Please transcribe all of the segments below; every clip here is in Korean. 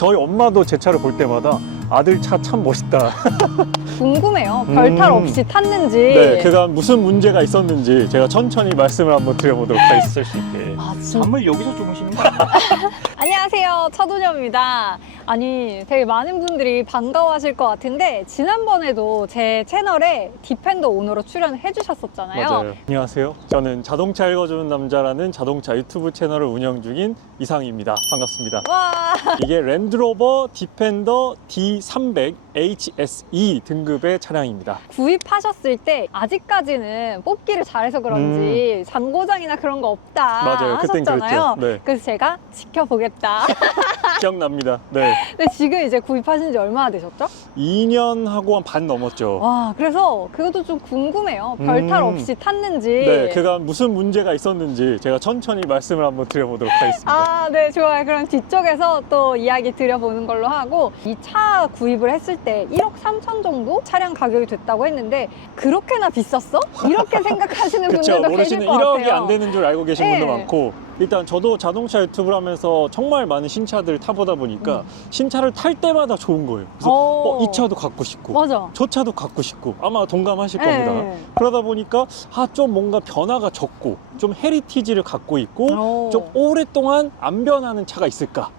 저희 엄마도 제 차를 볼 때마다 아들 차 참 멋있다. 궁금해요. 별탈 음. 없이 탔는지. 네, 그간 무슨 문제가 있었는지 제가 천천히 말씀을 한번 드려보도록 하겠습니다. 아, 진짜. 잠을 여기서 주무시는 거 아니에요? 안녕하세요. 차도녀입니다. 아니, 되게 많은 분들이 반가워하실 것 같은데, 지난번에도 제 채널에 디펜더 오너로 출연해 주셨었잖아요. 맞아요. 안녕하세요. 저는 자동차 읽어주는 남자라는 자동차 유튜브 채널을 운영 중인 이상입니다. 반갑습니다. 와, 이게 랜드로버 디펜더 D300 HSE 등급의 차량입니다. 구입하셨을 때, 아직까지는 뽑기를 잘해서 그런지, 잔고장이나 그런 거 없다. 음. 맞아요. 그땐 하셨잖아요. 그랬죠. 네, 그래서 제가 지켜보겠다. 기억납니다. 네, 근데 지금 이제 구입하신 지 얼마나 되셨죠? 2년 하고 한 반 넘었죠. 와, 그래서 그것도 좀 궁금해요. 별탈 음. 없이 탔는지. 네, 그간 무슨 문제가 있었는지 제가 천천히 말씀을 한번 드려보도록 하겠습니다. 아, 네, 좋아요. 그럼 뒤쪽에서 또 이야기 드려보는 걸로 하고, 이 차 구입을 했을 때 1억 3천 정도 차량 가격이 됐다고 했는데, 그렇게나 비쌌어? 이렇게 생각하시는 그렇죠. 분들도 모르시는 계실 것 1억이 같아요. 안 되는 줄 알고 계신 네. 분도 많고 일단 저도 자동차 유튜브를 하면서 정말 많은 신차들을 타보다 보니까 신차를 탈 때마다 좋은 거예요. 그래서 음. 어, 어, 이 차도 갖고 싶고 맞아. 저 차도 갖고 싶고 아마 동감하실 네. 겁니다. 그러다 보니까 아 좀 뭔가 변화가 적고 좀 헤리티지를 갖고 있고 어. 좀 오랫동안 안 변하는 차가 있을까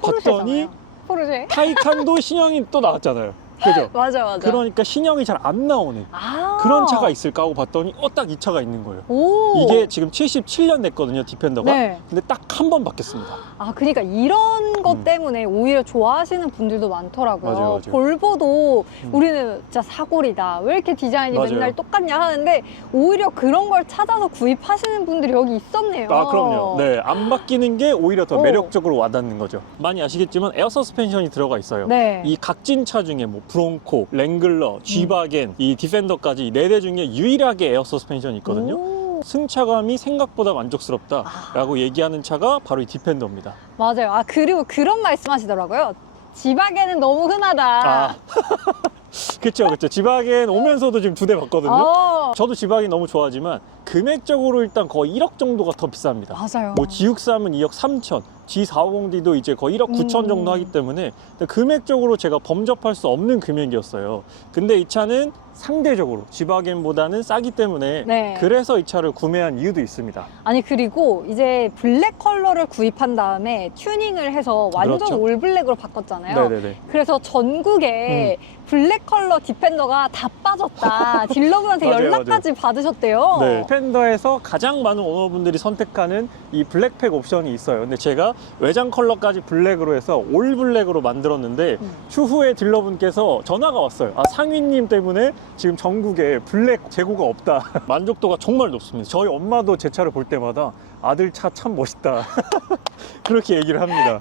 봤더니 포르쉐잖아요. 포르쉐? 타이칸도 신형이 또 나왔잖아요. 그죠? 맞아, 맞아. 그러니까 신형이 잘 안 나오는 아. 그런 차가 있을까 하고 봤더니 어 딱 이 차가 있는 거예요. 오. 이게 지금 77년 됐거든요, 디펜더가. 네. 근데 딱 한 번 바뀌었습니다. 아, 그러니까 이런 것 음. 때문에 오히려 좋아하시는 분들도 많더라고요. 맞아요, 맞아요. 볼보도 음. 우리는 진짜 사골이다. 왜 이렇게 디자인이 맞아요. 맨날 똑같냐 하는데 오히려 그런 걸 찾아서 구입하시는 분들이 여기 있었네요. 아, 그럼요. 네, 안 바뀌는 게 오히려 더 오. 매력적으로 와닿는 거죠. 많이 아시겠지만 에어 서스펜션이 들어가 있어요. 네. 이 각진 차 중에 뭐 브론코, 랭글러, G바겐, 음. 이 디펜더까지 이네대 중에 유일하게 에어 서스펜션이 있거든요. 오, 승차감이 생각보다 만족스럽다라고 얘기하는 차가 바로 이 디펜더입니다. 맞아요. 아, 그리고 그런 말씀 하시더라고요. 지박에는 너무 흔하다. 아, 그렇죠, 그렇죠. 지바겐 오면서도 지금 두 대 봤거든요. 어, 저도 지바겐 너무 좋아하지만 금액적으로 일단 거의 1억 정도가 더 비쌉니다. 맞아요. 뭐 G63은 2억 3천, G450D도 이제 거의 1억 9천 음. 정도 하기 때문에 금액적으로 제가 범접할 수 없는 금액이었어요. 근데 이 차는 상대적으로 지바겐보다는 싸기 때문에 네. 그래서 이 차를 구매한 이유도 있습니다. 아니 그리고 이제 블랙 컬러를 구입한 다음에 튜닝을 해서 완전 그렇죠. 올 블랙으로 바꿨잖아요. 네네네. 그래서 전국에 블랙 컬러 디펜더가 다 빠졌다. 딜러분한테 맞아요, 연락까지 받으셨대요. 네. 펜더에서 가장 많은 오너분들이 선택하는 이 블랙팩 옵션이 있어요. 근데 제가 외장 컬러까지 블랙으로 해서 올 블랙으로 만들었는데 음. 추후에 딜러분께서 전화가 왔어요. 아, 상위님 때문에 지금 전국에 블랙 재고가 없다. 만족도가 정말 높습니다. 저희 엄마도 제 차를 볼 때마다 아들 차 참 멋있다. 그렇게 얘기를 합니다.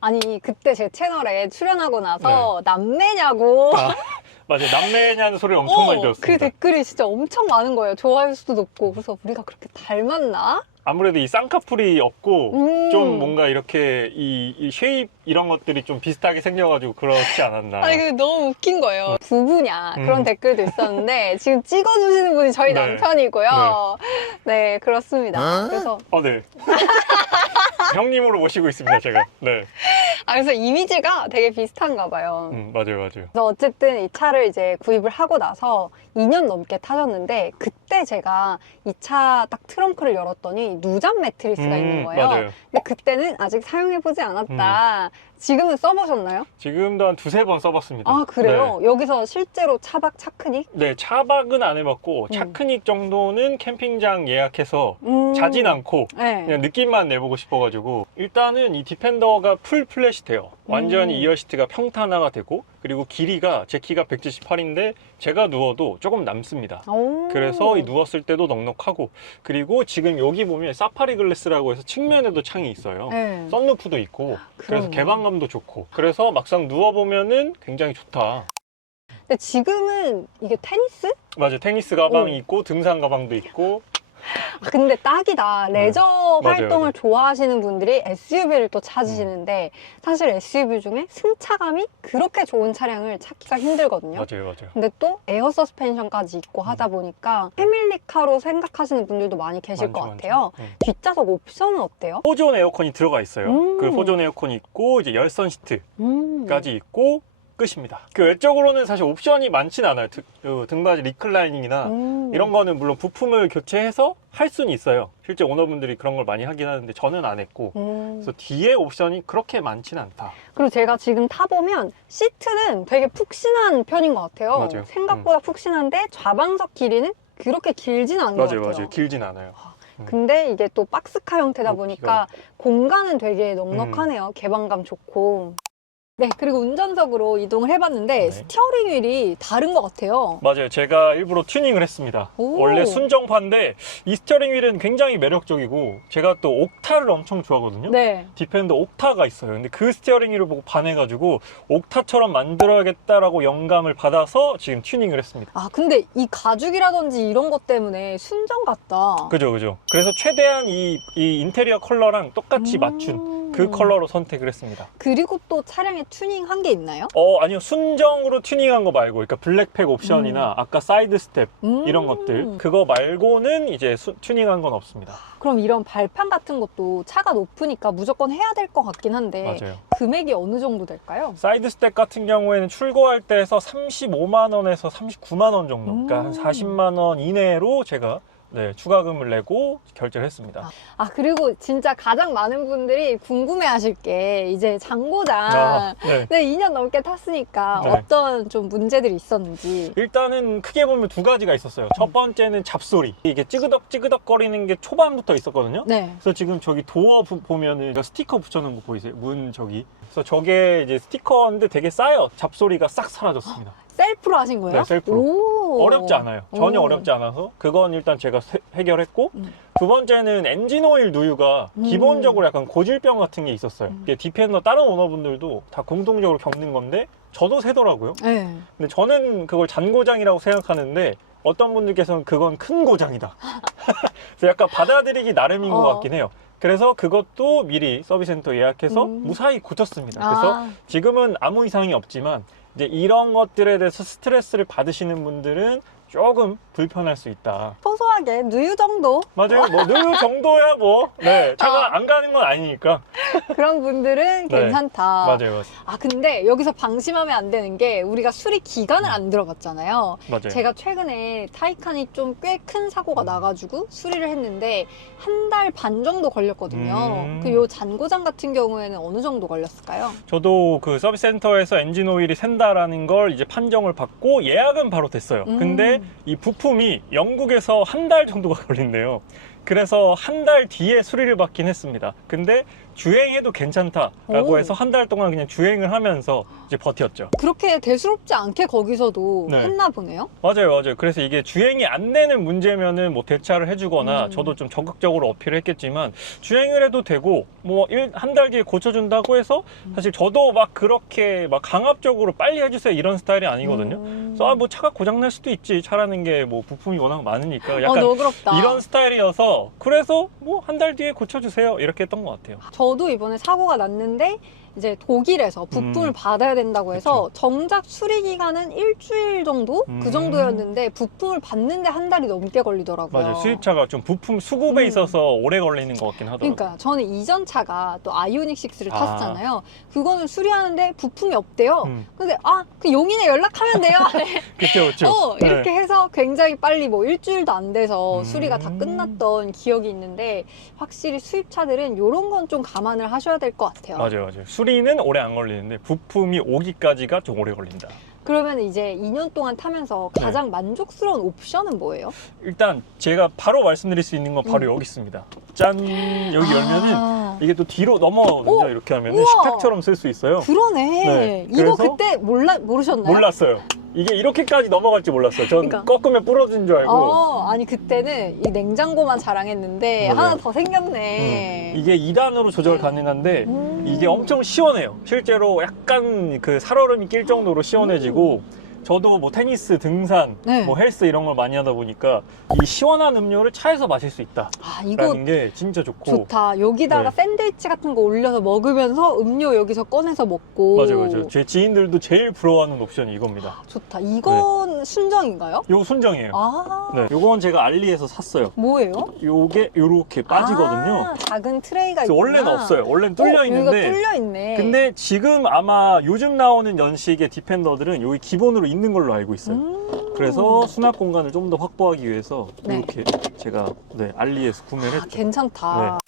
아니 그때 제 채널에 출연하고 나서 남매냐고 맞아요. 남매냐는 소리를 어, 그 댓글이 진짜 엄청 많은 거예요. 좋아요 수도 높고 그래서 우리가 그렇게 닮았나? 아무래도 이 쌍꺼풀이 없고 음. 좀 뭔가 이렇게 이, 이 쉐입 이런 것들이 좀 비슷하게 생겨가지고 그렇지 않았나. 아니 근데 너무 웃긴 거예요. 부부냐 그런 음. 댓글도 있었는데 지금 찍어주시는 분이 저희 네. 남편이고요. 네, 그렇습니다. 그래서 어, 네. 형님으로 모시고 있습니다, 제가. 네. 아 그래서 이미지가 되게 비슷한가 봐요. 음, 맞아요, 맞아요. 그래서 어쨌든 이 차를 이제 구입을 하고 나서 2년 넘게 타셨는데 그때 제가 이 차 딱 트렁크를 열었더니 누잠 매트리스가 있는 거예요. 음, 맞아요. 음. 근데 그때는 아직 사용해보지 않았다. 지금은 써보셨나요? 지금도 한 두세 번 써봤습니다. 아 그래요? 여기서 실제로 차박 차크닉? 네. 네, 차박은 안 해봤고, 음. 차크닉 정도는 캠핑장 예약해서 음. 자진 않고, 네. 그냥 느낌만 내보고 싶어가지고, 일단은 이 디펜더가 풀 플랫이 돼요. 완전히 음. 이어 시트가 평탄화가 되고, 그리고 길이가, 제 키가 178인데, 제가 누워도 조금 남습니다. 오. 그래서 이 누웠을 때도 넉넉하고 그리고 지금 여기 보면 사파리 글래스라고 해서 측면에도 창이 있어요. 네. 썬루프도 있고 그래서 그러네. 개방감도 좋고 그래서 막상 누워 보면은 굉장히 좋다. 근데 지금은 이게 테니스? 맞아 테니스 가방이 어. 있고 등산 가방도 있고 아, 근데 딱이다. 레저 맞아요, 활동을 맞아요. 좋아하시는 분들이 SUV를 또 찾으시는데 사실 SUV 중에 승차감이 그렇게 좋은 차량을 찾기가 힘들거든요. 맞아요, 맞아요. 근데 또 에어 서스펜션까지 있고 하다 보니까 패밀리카로 생각하시는 분들도 많이 계실 것 많죠, 같아요. 많죠. 음. 뒷좌석 옵션은 어때요? 포존 에어컨이 들어가 있어요. 음. 그 포존 에어컨이 있고 이제 열선 시트까지 음. 있고 끝입니다. 그 외적으로는 사실 옵션이 많진 않아요. 등, 어, 등받이 리클라이닝이나 음. 이런 거는 물론 부품을 교체해서 할 수는 있어요. 실제 오너분들이 그런 걸 많이 하긴 하는데 저는 안 했고 음. 그래서 뒤에 옵션이 그렇게 많진 않다. 그리고 제가 지금 타보면 시트는 되게 푹신한 편인 것 같아요. 맞아요. 음. 생각보다 푹신한데 좌방석 길이는 그렇게 길진 않은 것 맞아요, 같아요. 맞아요. 길진 않아요. 음. 근데 이게 또 박스카 형태다 어, 보니까 공간은 되게 넉넉하네요. 개방감 좋고. 네, 그리고 운전석으로 이동을 해봤는데 네. 스티어링 휠이 다른 것 같아요. 맞아요. 제가 일부러 튜닝을 했습니다. 오. 원래 순정파인데 이 스티어링 휠은 굉장히 매력적이고 제가 또 옥타를 엄청 좋아하거든요. 네. 디펜더 옥타가 있어요. 근데 그 스티어링 휠을 보고 반해가지고 옥타처럼 만들어야겠다라고 영감을 받아서 지금 튜닝을 했습니다. 아, 근데 이 가죽이라든지 이런 것 때문에 순정 같다. 그죠, 그죠. 그래서 최대한 이, 이 인테리어 컬러랑 똑같이 맞춘 음. 그 컬러로 선택을 했습니다. 그리고 또 차량 에 튜닝한 게 있나요? 어, 아니요. 순정으로 튜닝한 거 말고, 그러니까 블랙팩 옵션이나 아까 사이드 스텝 음. 이런 것들 그거 말고는 이제 수- 튜닝한 건 없습니다. 그럼 이런 발판 같은 것도 차가 높으니까 무조건 해야 될 것 같긴 한데 맞아요. 금액이 어느 정도 될까요? 사이드 스텝 같은 경우에는 출고할 때에서 35만 원에서 39만 원 정도, 그러니까 한 음. 40만 원 이내로 제가 네, 추가금을 내고 결제를 했습니다. 아 그리고 진짜 가장 많은 분들이 궁금해하실 게 이제 장고장 아, 네. 네, 2년 넘게 탔으니까 네. 어떤 좀 문제들이 있었는지 일단은 크게 보면 두 가지가 있었어요. 음. 첫 번째는 잡소리. 이게 찌그덕 찌그덕 거리는 게 초반부터 있었거든요. 네. 그래서 지금 저기 도어 부- 보면은 저 스티커 붙여놓은 거 보이세요? 문 저기. 그래서 저게 이제 스티커인데 되게 싸요. 잡소리가 싹 사라졌습니다. 셀프로 하신 거예요? 네, 셀프로. 오. 어렵지 않아요. 전혀 오. 어렵지 않아서 그건 일단 제가 세- 해결했고 음. 두 번째는 엔진 오일 누유가 음. 기본적으로 약간 고질병 같은 게 있었어요. 음. 이게 디펜더 다른 오너분들도 다 공통적으로 겪는 건데 저도 새더라고요. 네. 근데 저는 그걸 잔고장이라고 생각하는데 어떤 분들께서는 그건 큰 고장이다. 그래서 약간 받아들이기 나름인 것 어. 같긴 해요. 그래서 그것도 미리 서비스센터 예약해서 음. 무사히 고쳤습니다. 그래서 아, 지금은 아무 이상이 없지만 이제 이런 것들에 대해서 스트레스를 받으시는 분들은 조금 불편할 수 있다. 소소하게 누유 정도 맞아요. 뭐 누유 정도야 뭐. 네. 차가 어. 안 가는 건 아니니까. 그런 분들은 네. 괜찮다. 맞아요. 맞아요. 아 근데 여기서 방심하면 안 되는 게 우리가 수리 기간을 안 들어봤잖아요. 맞아요. 제가 최근에 타이칸이 좀 꽤 큰 사고가 음. 나가지고 수리를 했는데 한 달 반 정도 걸렸거든요. 음. 그 요 잔고장 같은 경우에는 어느 정도 걸렸을까요? 저도 그 서비스 센터에서 엔진 오일이 샌다라는 걸 이제 판정을 받고 예약은 바로 됐어요. 음. 근데 이 부품이 영국에서 한 달 정도가 걸린대요. 그래서 한 달 뒤에 수리를 받긴 했습니다. 근데 주행해도 괜찮다라고 오. 해서 한 달 동안 그냥 주행을 하면서 이제 버텼죠. 그렇게 대수롭지 않게 거기서도 네. 했나 보네요. 맞아요, 맞아요. 그래서 이게 주행이 안 되는 문제면은 뭐 대차를 해주거나 음. 저도 좀 적극적으로 어필을 했겠지만 주행을 해도 되고 뭐 한 달 뒤에 고쳐준다고 해서 사실 저도 막 그렇게 막 강압적으로 빨리 해주세요 이런 스타일이 아니거든요. 음. 그래서 아, 뭐 차가 고장 날 수도 있지 차라는 게 뭐 부품이 워낙 많으니까 어, 약간 너그럽다. 이런 스타일이어서 그래서 뭐 한 달 뒤에 고쳐주세요 이렇게 했던 것 같아요. 저도 이번에 사고가 났는데 이제 독일에서 부품을 음. 받아야 된다고 해서 정작 수리 기간은 일주일 정도 음. 그 정도였는데 부품을 받는데 한 달이 넘게 걸리더라고요. 맞아요. 수입차가 좀 부품 수급에 음. 있어서 오래 걸리는 것 같긴 하더라고요. 그러니까 저는 이전 차가 또 아이오닉 6를 아. 탔었잖아요. 그거는 수리하는데 부품이 없대요. 음. 근데 아 그 용인에 연락하면 돼요. 그렇죠, 그렇죠. 어 이렇게 해서 굉장히 빨리 뭐 일주일도 안 돼서 음. 수리가 다 끝났던 기억이 있는데 확실히 수입차들은 이런 건 좀 감안을 하셔야 될 것 같아요. 맞아요, 맞아요. 수리는 오래 안 걸리는데 부품이 오기까지가 좀 오래 걸린다. 그러면 이제 2년 동안 타면서 네. 가장 만족스러운 옵션은 뭐예요? 일단 제가 바로 말씀드릴 수 있는 건 바로 음. 여기 있습니다. 짠 여기 열면은 아, 이게 또 뒤로. 오! 이렇게 하면은 우와! 식탁처럼 쓸 수 있어요. 그러네. 네, 이거 그래서- 그때 몰라 모르셨나요? 몰랐어요. 이게 이렇게까지 넘어갈 줄 몰랐어요. 전 그러니까. 꺾으면 부러진 줄 알고. 어, 아니 그때는 이 냉장고만 자랑했는데 맞아요. 하나 더 생겼네. 음, 이게 2단으로 조절 가능한데 음. 이게 엄청 시원해요. 실제로 약간 그 살얼음이 낄 정도로 시원해지고 저도 뭐 테니스, 등산, 네. 뭐 헬스 이런 걸 많이 하다 보니까 이 시원한 음료를 차에서 마실 수 있다라는 아, 이거 게 진짜 좋고 좋다. 여기다가 네. 샌드위치 같은 거 올려서 먹으면서 음료 여기서 꺼내서 먹고. 맞아요, 맞아요. 제 지인들도 제일 부러워하는 옵션이 이겁니다. 좋다. 이건 순정인가요? 요거 순정이에요. 아, 네, 요건 제가 알리에서 샀어요. 뭐예요? 요게 요렇게 빠지거든요. 아, 작은 트레이가 그래서 있구나. 원래는 없어요. 원래는 뚫려 어, 있는데 여기가 뚫려 있네. 근데 지금 아마 요즘 나오는 연식의 디펜더들은 여기 기본으로 있는 걸로 알고 있어요. 음. 그래서 수납 공간을 좀 더 확보하기 위해서 네. 이렇게 제가 네, 알리에서 구매를 아, 했죠. 괜찮다. 네.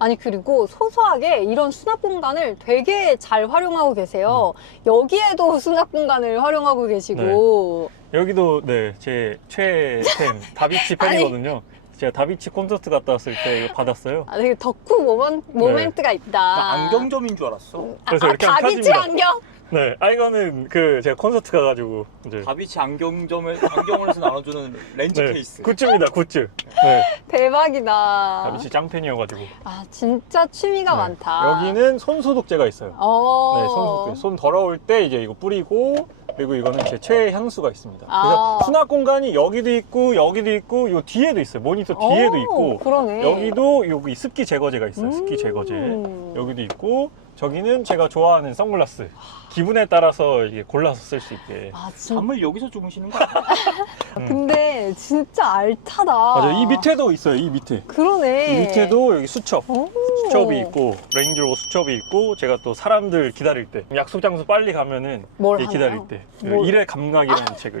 아니 그리고 소소하게 이런 수납 공간을 되게 잘 활용하고 계세요. 음. 여기에도 수납 공간을 활용하고 계시고 여기도 네, 제 최애 팬 다비치. 팬이거든요. 제가 다비치 콘서트 갔다 왔을 때 이거 받았어요. 아, 되게 덕후 모멘, 모멘트가 있다. 나 안경점인 줄 알았어. 아, 그래서 아, 이렇게 하면 다비치. 안경? 네, 아 이거는 그 제가 콘서트 가가지고 이제 다비치 안경점에 안경원에서 나눠주는 렌즈 네, 케이스. 굿즈입니다, 굿즈. 네, 대박이다. 다비치 짱팬이어가지고. 아 진짜 취미가 네. 많다. 여기는 손 소독제가 있어요. 어. 네, 손 소독제. 손 더러울 때 이제 이거 뿌리고 그리고 이거는 제 최애 향수가 있습니다. 아. 그래서 수납 공간이 여기도 있고 여기도 있고 요 뒤에도 있어요. 모니터 뒤에도 오, 있고 그러네. 여기도 여기 습기 제거제가 있어요. 습기 제거제. 음. 여기도 있고 저기는 제가 좋아하는 선글라스. 기분에 따라서 이게 골라서 쓸 수 있게. 아 진짜. 잠을 여기서 주무시는 거 아니야? 음. 근데 진짜 알차다. 맞아요. 이 밑에도 있어요. 이 밑에. 그러네. 이 밑에도 여기 수첩. 오. 수첩이 있고 레인지로버 수첩이 있고 제가 또 사람들 기다릴 때 약속 장소 빨리 가면은 뭘 이렇게 하나요? 기다릴 때 뭘? 일의 감각이라는 책을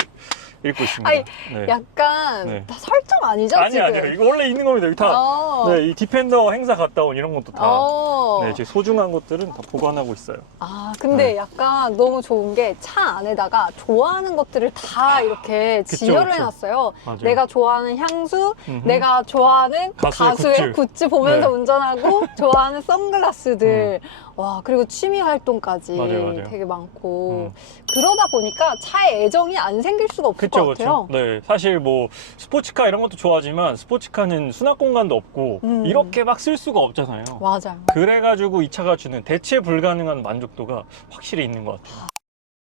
읽고 있습니다. 아니, 네. 약간 네. 다 설정 아니죠 아니 지금? 아니요. 이거 원래 있는 겁니다. 여기 다. 어. 네, 이 디펜더 행사 갔다 온 이런 것도 다. 어. 네, 제 소중한 것들은 다 보관하고 있어요. 아 근데 네. 약간 너무 좋은 게 차 안에다가 좋아하는 것들을 다 이렇게 그쵸, 진열을 그쵸. 해놨어요. 맞아요. 내가 좋아하는 향수, 음흠. 내가 좋아하는 가수의 가수의, 굿즈. 굿즈. 보면서 네. 운전하고 좋아하는 선글라스들 와 그리고 취미 활동까지 맞아요, 맞아요. 되게 많고 음. 그러다 보니까 차에 애정이 안 생길 수가 없을 그쵸, 것 같아요. 그쵸. 네, 사실 뭐 스포츠카 이런 것도 좋아하지만 스포츠카는 수납 공간도 없고 음. 이렇게 막 쓸 수가 없잖아요. 맞아요. 그래가지고 이 차가 주는 대체 불가능한 만족도가 확실히 있는 것 같아요.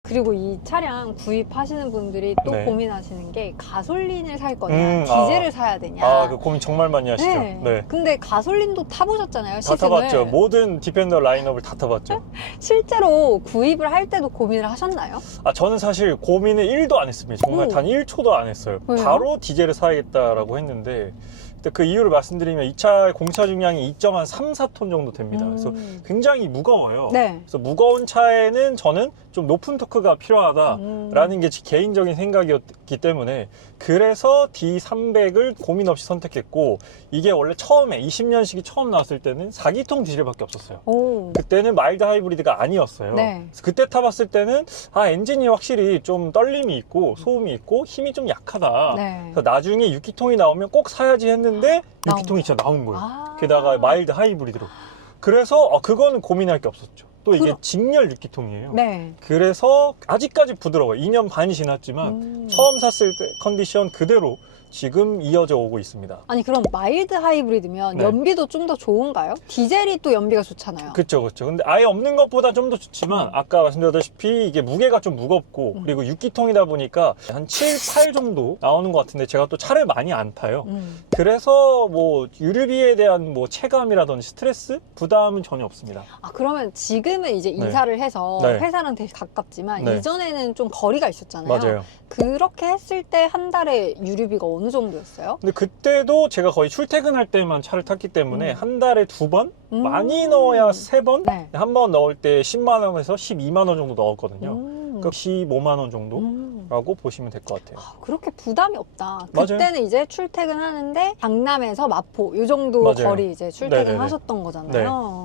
그리고 이 차량 구입하시는 분들이 또 네. 고민하시는 게 가솔린을 살 거냐, 음, 디젤을 아. 사야 되냐. 아, 그 고민 정말 많이 하시죠. 네. 네. 근데 가솔린도 타보셨잖아요, 다 시즌을. 타봤죠. 모든 디펜더 라인업을 다 타봤죠. 실제로 구입을 할 때도 고민을 하셨나요? 아, 저는 사실 고민을 1도 안 했습니다. 정말 오. 단 1초도 안 했어요. 왜요? 바로 디젤을 사야겠다라고 했는데, 근데 그 이유를 말씀드리면 이 차 공차 중량이 2.3, 4톤 정도 됩니다. 그래서 음. 굉장히 무거워요. 네. 그래서 무거운 차에는 저는 좀 높은 토크가 필요하다라는 음. 게 제 개인적인 생각이었기 때문에 그래서 D300을 고민 없이 선택했고 이게 원래 처음에 20년식이 처음 나왔을 때는 4기통 디젤밖에 없었어요. 오. 그때는 마일드 하이브리드가 아니었어요. 네. 그때 타봤을 때는 아 엔진이 확실히 좀 떨림이 있고 소음이 있고 힘이 좀 약하다. 네. 그래서 나중에 6기통이 나오면 꼭 사야지 했는데 나온 6기통이 진짜 나온 거예요. 아. 게다가 마일드 하이브리드로. 그래서 어, 그거는 고민할 게 없었죠. 또 이게 그럼- 직렬 6기통이에요. 네. 그래서 아직까지 부드러워요. 2년 반이 지났지만 음. 처음 샀을 때 컨디션 그대로 지금 이어져 오고 있습니다. 아니 그럼 마일드 하이브리드면 네. 연비도 좀 더 좋은가요? 디젤이 또 연비가 좋잖아요. 그쵸, 그쵸. 근데 아예 없는 것보다 좀 더 좋지만, 음. 아까 말씀드렸다시피 이게 무게가 좀 무겁고, 음. 그리고 6기통이다 보니까 한 7, 8 정도 나오는 것 같은데, 제가 또 차를 많이 안 타요. 음. 그래서 뭐, 유류비에 대한 뭐, 체감이라든지 스트레스? 부담은 전혀 없습니다. 아 그러면 지금은 이제 네. 이사를 해서 네. 회사랑 되게 가깝지만 네. 이전에는 좀 거리가 있었잖아요. 맞아요. 그렇게 했을 때 한 달에 유류비가 어느 정도였어요? 근데 그때도 제가 거의 출퇴근할 때만 차를 탔기 때문에 음. 한 달에 두 번? 음. 많이 넣어야 세 번? 네. 한 번 넣을 때 10만 원에서 12만 원 정도 넣었거든요. 음. 그러니까 15만 원 정도라고 음. 보시면 될 것 같아요. 아, 그렇게 부담이 없다. 맞아요. 그때는 이제 출퇴근하는데 강남에서 마포 이 정도 맞아요. 거리 이제 네네네. 출퇴근하셨던 거잖아요.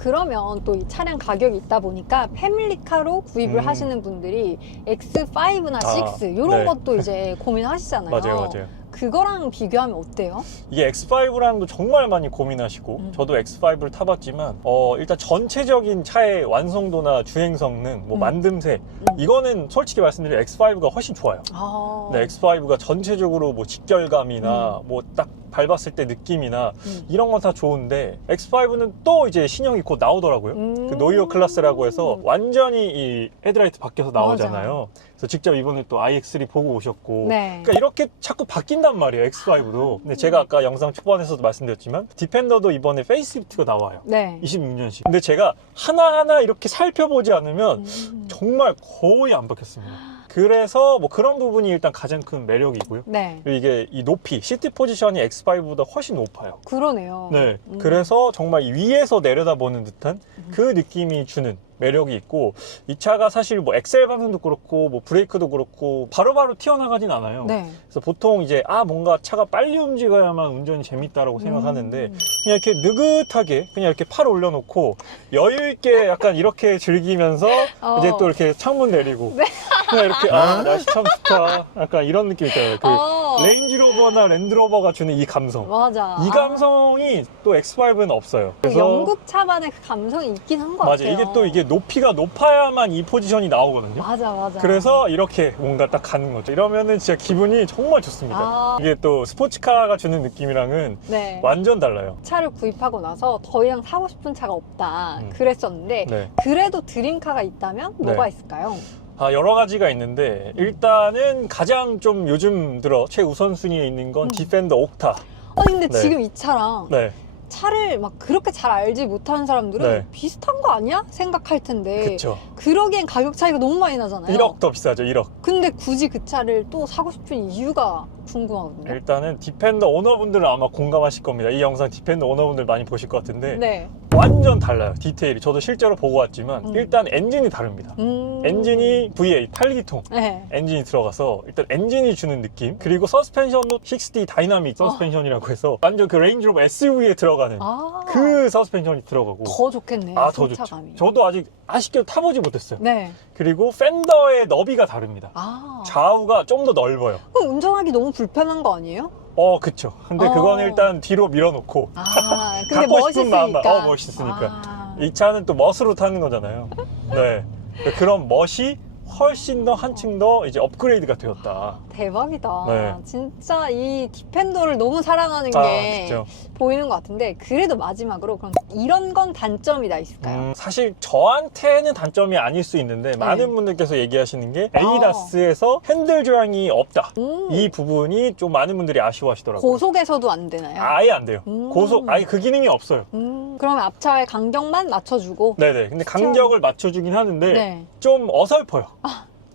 그러면 또 이 차량 가격이 있다 보니까 패밀리카로 구입을 음. 하시는 분들이 X5나 아, 6 이런 네. 것도 이제 고민하시잖아요. 맞아요, 맞아요. 그거랑 비교하면 어때요? 이게 X5라는 거 정말 많이 고민하시고 음. 저도 X5를 타봤지만 어, 일단 전체적인 차의 완성도나 주행 성능, 뭐 음. 만듦새 음. 이거는 솔직히 말씀드리면 X5가 훨씬 좋아요. 아, 네, X5가 전체적으로 뭐 직결감이나 뭐딱 밟았을 때 느낌이나 음. 이런 건 다 좋은데 X5는 또 이제 신형이 곧 나오더라고요. 음. 그 노이어 클래스라고 해서 완전히 이 헤드라이트 바뀌어서 나오잖아요. 그래서 직접 이번에 또 iX3 보고 오셨고 네. 그러니까 이렇게 자꾸 바뀐단 말이에요 X5도. 근데 제가 아까 영상 초반에서도 말씀드렸지만 디펜더도 이번에 페이스리프트가 나와요. 네. 26년식. 근데 제가 하나하나 이렇게 살펴보지 않으면 음. 정말 거의 안 바뀌었습니다. 그래서 뭐 그런 부분이 일단 가장 큰 매력이고요. 네. 그리고 이게 이 높이, 시트 포지션이 X5보다 훨씬 높아요. 그러네요. 네. 음. 그래서 정말 위에서 내려다보는 듯한 그 느낌이 주는 매력이 있고 이 차가 사실 뭐 엑셀 감성도 그렇고 뭐 브레이크도 그렇고 바로바로 튀어나가진 않아요. 네. 그래서 보통 이제 아 뭔가 차가 빨리 움직여야만 운전이 재밌다라고 생각하는데 음. 그냥 이렇게 느긋하게 그냥 이렇게 팔 올려놓고 여유 있게 약간 이렇게 즐기면서 어. 이제 또 이렇게 창문 내리고 네. 그냥 이렇게 아 날씨 참 좋다 약간 이런 느낌 있잖아요. 그 어. 레인지로버나 랜드로버가 주는 이 감성. 맞아. 이 감성이 또 X5는 없어요. 아, 영국 차만의 그 감성이 있긴 한것 맞아 같아요. 이게 또 이게 높이가 높아야만 이 포지션이 나오거든요. 맞아 맞아. 그래서 이렇게 뭔가 딱 가는 거죠. 이러면은 진짜 기분이 정말 좋습니다. 아. 이게 또 스포츠카가 주는 느낌이랑은 네. 완전 달라요. 차를 구입하고 나서 더 이상 사고 싶은 차가 없다 음. 그랬었는데 네. 그래도 드림카가 있다면 네. 뭐가 있을까요? 아, 여러 가지가 있는데 일단은 가장 좀 요즘 들어 최우선순위에 있는 건 음. 디펜더 옥타. 아니 근데 네. 지금 이 차랑 네. 차를 막 그렇게 잘 알지 못하는 사람들은 네. 비슷한 거 아니야? 생각할 텐데 그쵸. 그러기엔 가격 차이가 너무 많이 나잖아요. 1억 더 비싸죠, 1억. 근데 굳이 그 차를 또 사고 싶은 이유가 궁금하거든요. 일단은 디펜더 오너분들은 아마 공감하실 겁니다. 이 영상 디펜더 오너분들 많이 보실 것 같은데 네. 완전 달라요, 디테일이. 저도 실제로 보고 왔지만 음. 일단 엔진이 다릅니다. 음. 엔진이 V8 8기통 네. 엔진이 들어가서 일단 엔진이 주는 느낌 그리고 서스펜션도 6D 다이나믹 서스펜션이라고 해서 완전 그 레인지로버 SUV에 들어가는 아. 그 서스펜션이 들어가고 더 좋겠네. 아더 좋죠 승차감이. 저도 아직 아쉽게도 타보지 못했어요 네. 그리고 팬더의 너비가 다릅니다 아. 좌우가 좀 더 넓어요 그럼 운전하기 너무 불편한 거 아니에요? 어 그쵸 근데 어. 그건 일단 뒤로 밀어놓고 아, 근데 갖고 싶은 마음만- 멋있으니까. 어, 멋있으니까. 아. 이 차는 또 멋으로 타는 거잖아요 네 그런 멋이 훨씬 더 한층 더 이제 업그레이드가 되었다 대박이다. 네. 진짜 이 디펜더를 너무 사랑하는 아 게 그죠 보이는 것 같은데 그래도 마지막으로 그럼 이런 건 단점이 다 있을까요? 음, 사실 저한테는 단점이 아닐 수 있는데 많은 분들께서 얘기하시는 게 에이다스에서 핸들 조향이 없다. 음, 이 부분이 좀 많은 분들이 아쉬워하시더라고요. 고속에서도 안 되나요? 아예 안 돼요. 음. 고속 아예 그 기능이 없어요. 음, 그러면 앞차의 간격만 맞춰주고 네네. 근데 간격을 맞춰주긴 하는데 네. 좀 어설퍼요.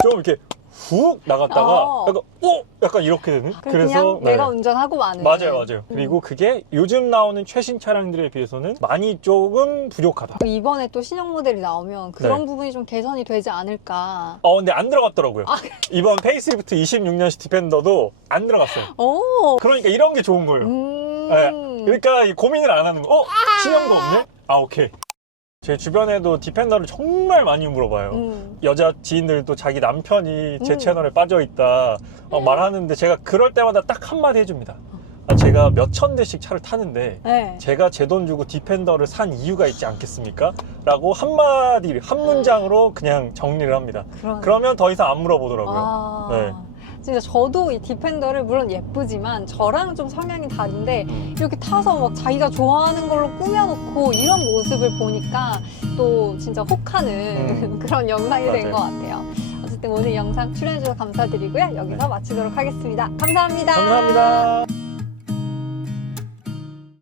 좀 이렇게 훅 나갔다가 어. 약간 오 약간 이렇게 되는. 그냥 내가 운전하고 마는 맞아요, 맞아요. 음. 그리고 그게 요즘 나오는 최신 차량들에 비해서는 많이 조금 부족하다. 이번에 또 신형 모델이 나오면 그런 네. 부분이 좀 개선이 되지 않을까 어, 근데 안 들어갔더라고요. 아, 이번 페이스리프트 26년식 디펜더도 안 들어갔어요. 오 그러니까 이런 게 좋은 거예요. 음. 네. 그러니까 이 고민을 안 하는 거. 어? 신형도 없네? 아, 오케이. 제 주변에도 디펜더를 정말 많이 물어봐요. 음. 여자 지인들도 자기 남편이 제 음. 채널에 빠져 있다 어, 말하는데 제가 그럴 때마다 딱 한마디 해줍니다. 아, 제가 몇천 대씩 차를 타는데 네. 제가 제 돈 주고 디펜더를 산 이유가 있지 않겠습니까? 라고 한마디, 한 문장으로 그냥 정리를 합니다. 그러네. 그러면 더 이상 안 물어보더라고요. 아, 네. 진짜 저도 이 디펜더를 물론 예쁘지만 저랑 좀 성향이 다른데 이렇게 타서 막 자기가 좋아하는 걸로 꾸며놓고 이런 모습을 보니까 또 진짜 혹하는 음. 그런 영상이 된. 것 같아요. 어쨌든 오늘 영상 출연해주셔서 감사드리고요. 여기서 네. 마치도록 하겠습니다. 감사합니다. 감사합니다.